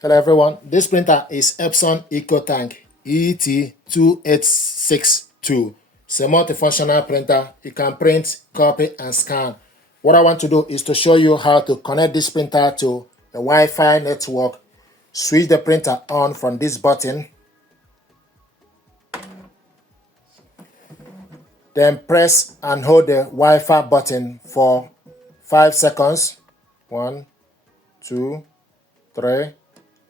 Hello everyone, this printer is Epson EcoTank ET-2862. It's a multifunctional printer. You can print, copy, and scan. What I want to do is to show you how to connect this printer to the Wi-Fi network. Switch the printer on from this button. Then press and hold the Wi-Fi button for 5 seconds. 1, 2, 3,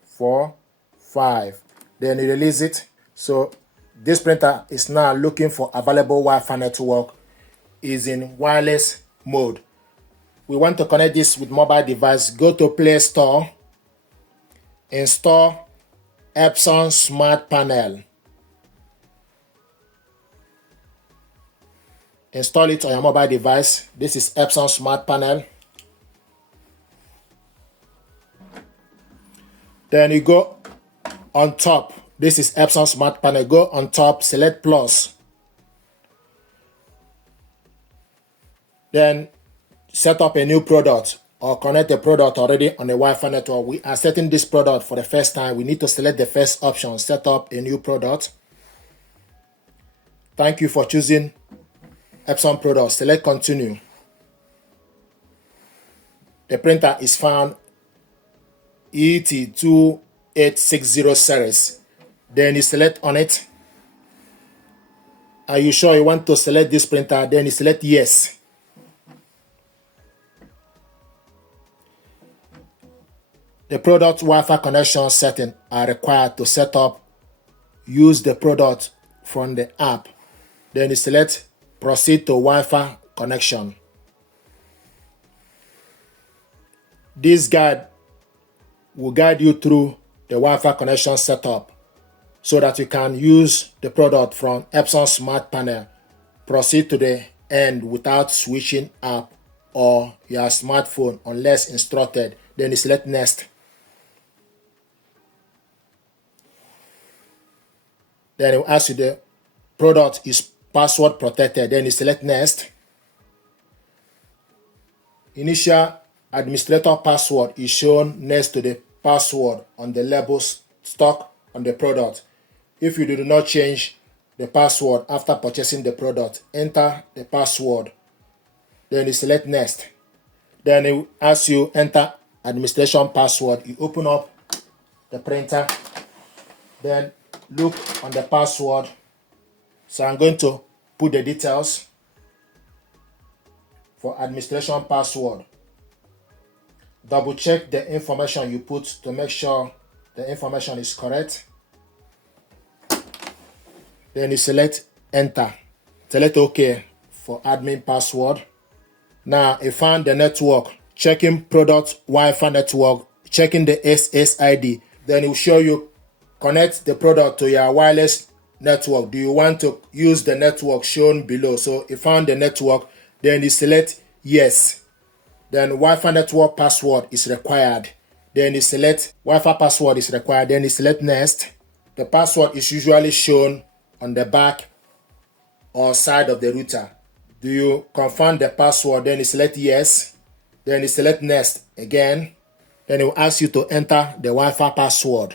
4, 5. Then you release it. So this printer is now looking for available Wi-Fi network. Is in wireless mode. We want to connect this with mobile device. Go to Play Store. Install Epson Smart Panel. Install it on your mobile device. This is Epson Smart Panel. Then you go on top. This is Epson Smart Panel. Go on top, select plus. Then set up a new product or connect the product already on the Wi-Fi network. We are setting this product for the first time. We need to select the first option, set up a new product. Thank you for choosing Epson product. Select continue. The printer is found ET-2860 series. Then you select on it. Are you sure you want to select this printer? Then you select yes. The product Wi-Fi connection settings are required to set up. Use the product from the app. Then you select proceed to Wi-Fi connection. This guide will guide you through the Wi-Fi connection setup so that you can use the product from Epson Smart Panel. Proceed to the end without switching app or your smartphone unless instructed. Then you select next. Then it will ask you the product is password protected. Then you select next. Initial administrator password is shown next to the password on the label stock on the product. If you do not change the password after purchasing the product, enter the password. Then you select next. Then it will ask you enter administration password. You open up the printer. Then look on the password. So I'm going to put the details for administration password. Double check the information you put to make sure the information is correct. Then you select enter. Select OK for admin password. Now you found the network. Checking product Wi-Fi network. Checking the SSID. Then it will show you connect the product to your wireless network. Do you want to use the network shown below? So you found the network. Then you select yes. Then Wi-Fi network password is required. Then you select Wi-Fi password is required. Then you select next. The password is usually shown on the back or side of the router. Do you confirm the password? Then you select yes. Then you select next again. Then it will ask you to enter the Wi-Fi password.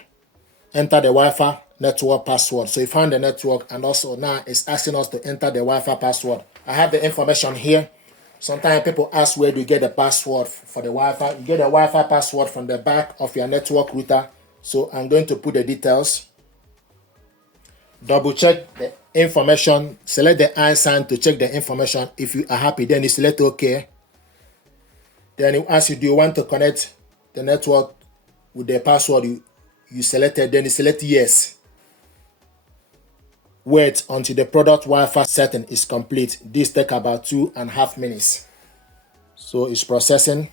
Enter the Wi-Fi network password. So you found the network and also now it's asking us to enter the Wi-Fi password. I have the information here. Sometimes people ask where do you get the password for the Wi-Fi. You get the Wi-Fi password from the back of your network router. So I'm going to put the details. Double check the information. Select the I sign to check the information. If you are happy, then you select OK. Then it will ask you, do you want to connect the network with the password you selected? Then you select yes. Wait until the product Wi-Fi setting is complete. This takes about 2.5 minutes. So it's processing.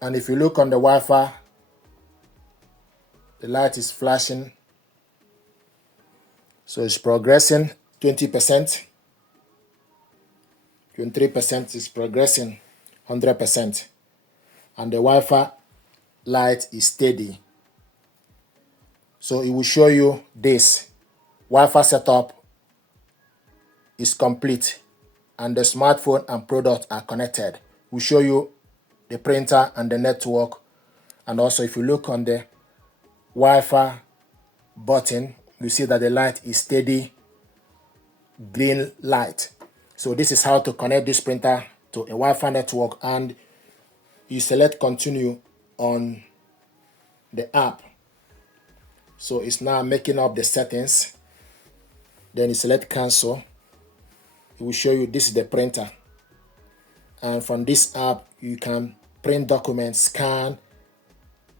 And if you look on the Wi-Fi, the light is flashing. So it's progressing 20%. 23% is progressing 100%. And the Wi-Fi light is steady. So it will show you this. Wi-Fi setup is complete and the smartphone and product are connected. We show you the printer and the network And also if you look on the Wi-Fi button, you see that the light is steady green light. So this is how to connect this printer to a Wi-Fi network, and you select continue on the app. So it's now making up the settings. Then you select cancel. It will show you this is the printer. And from this app, you can print documents, scan,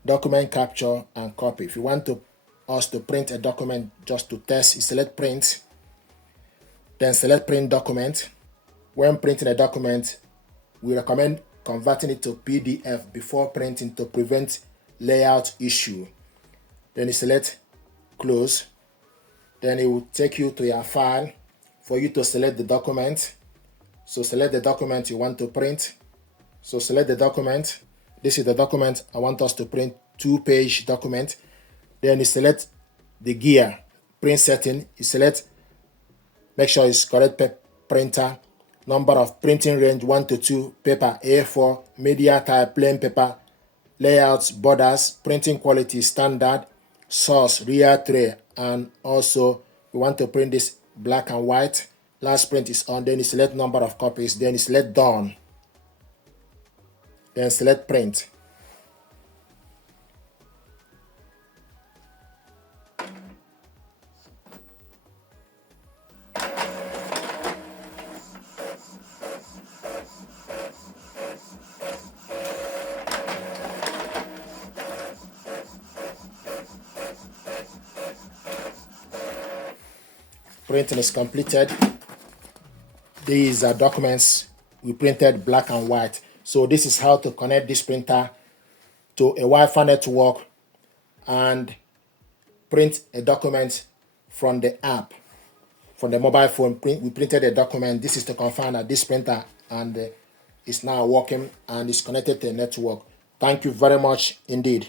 document capture, and copy. If you want us to print a document just to test, you select print. Then select print document. When printing a document, we recommend converting it to PDF before printing to prevent layout issue. Then you select close. Then it will take you to your file for you to select the document. So select the document you want to print. So select the document. This is the document I want us to print, 2-page document. Then you select the gear, print setting. You select, make sure it's correct printer, number of printing range 1 to 2, paper A4, media type plain paper, layouts, borders, printing quality standard, source rear tray, and also we want to print this black and white. Last print is on. Then you select number of copies. Then you select done. Then select print. Printing is completed. These are documents we printed black and white. So this is how to connect this printer to a Wi-Fi network and print a document from the app, from the mobile phone. We printed a document. This is to confirm that this printer and is now working and is connected to a network. Thank you very much indeed.